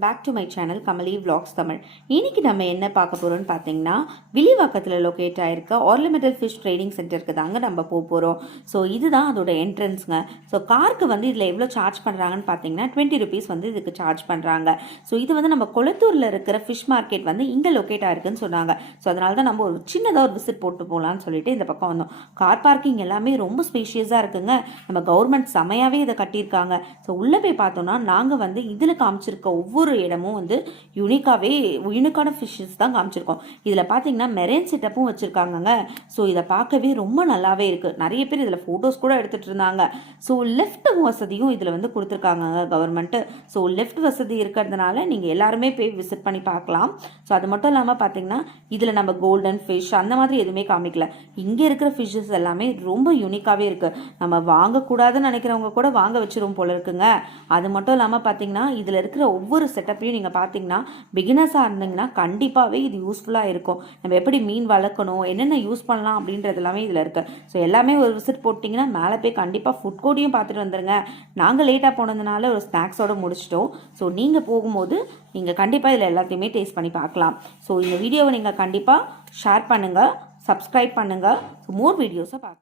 Back to my channel Kamali vlogs Tamil. இன்னைக்கு நம்ம என்ன பார்க்க போறோம்னு பார்த்தீங்கன்னா, வில்லிவாக்கத்தில் லொக்கேட் ஆயிருக்க ஆர்னமெண்டல் ஃபிஷ் ட்ரேடிங் சென்டருக்கு தாங்க நம்ம போகிறோம். ஸோ இதுதான் அதோட என்ட்ரன்ஸுங்க. ஸோ காருக்கு வந்து இதில் எவ்வளோ சார்ஜ் பண்ணுறாங்கன்னு பார்த்தீங்கன்னா ₹20 வந்து இதுக்கு சார்ஜ் பண்ணுறாங்க. ஸோ இது வந்து நம்ம கொளத்தூரில் இருக்கிற ஃபிஷ் மார்க்கெட் வந்து இங்கே லொக்கேட் ஆயிருக்குன்னு சொன்னாங்க. ஸோ அதனால தான் நம்ம ஒரு சின்னதாக ஒரு விசிட் போட்டு போகலான்னு சொல்லிட்டு இந்த பக்கம் வந்தோம். கார் பார்க்கிங் எல்லாமே ரொம்ப ஸ்பேஷியஸாக இருக்குங்க. நம்ம கவர்மெண்ட் செமையாகவே இதை கட்டியிருக்காங்க. ஸோ உள்ளே போய் பார்த்தோம்னா நாங்கள் வந்து இதில் காமிச்சிருக்க ஒவ்வொரு இடமும் வந்து யூனிக்கான ஃபிஷ்ஷஸ் தான் காமிச்சிருக்கோம். இதில் பார்த்தீங்கன்னா மெரைன் செட்டப்பும் வச்சுருக்காங்கங்க. ஸோ இதை பார்க்கவே ரொம்ப நல்லாவே இருக்குது. நிறைய பேர் இதில் ஃபோட்டோஸ் கூட எடுத்துகிட்டு இருந்தாங்க. ஸோ லெஃப்ட் வசதியும் இதில் வந்து கொடுத்துருக்காங்க கவர்மெண்ட்டு. ஸோ லெஃப்ட் வசதி இருக்கிறதுனால நீங்கள் எல்லாருமே போய் விசிட் பண்ணி பார்க்கலாம். ஸோ அது மட்டும் இல்லாமல் பார்த்தீங்கன்னா இதில் நம்ம கோல்டன் ஃபிஷ் அந்த மாதிரி எதுவுமே காமிக்கல. இங்கே இருக்கிற ஃபிஷ்ஷஸ் எல்லாமே ரொம்ப யூனிக்காகவே இருக்குது. நம்ம வாங்கக்கூடாதுன்னு நினைக்கிறவங்க கூட வாங்க வச்சிரும் போல இருக்குங்க. அது மட்டும் இல்லாமல் பார்த்தீங்கன்னா இதில் இருக்கிற ஒவ்வொரு செட்டப்பையும் நீங்கள் பார்த்தீங்கன்னா பிகினர்ஸாக இருந்தீங்கன்னா கண்டிப்பாகவே இது யூஸ்ஃபுல்லாக இருக்கும். நம்ம எப்படி மீன் வளர்க்கணும், என்னென்ன யூஸ் பண்ணலாம் அப்படின்றது எல்லாமே இதில் இருக்குது. ஸோ எல்லாமே ஒரு விசிட் போட்டிங்கன்னா மேலே போய் கண்டிப்பாக ஃபுட் கோர்ட்டையும் பார்த்துட்டு வந்துடுங்க. நாங்கள் லேட்டாக போனதுனால ஒரு ஸ்நாக்ஸோடு முடிச்சிட்டோம். ஸோ நீங்கள் போகும்போது நீங்கள் கண்டிப்பாக இதில் எல்லாத்தையுமே டேஸ்ட் பண்ணி பார்க்கலாம். ஸோ இந்த வீடியோவை நீங்கள் கண்டிப்பாக ஷேர் பண்ணுங்கள், சப்ஸ்கிரைப் பண்ணுங்கள். ஸோ மோர் வீடியோஸை பார்க்க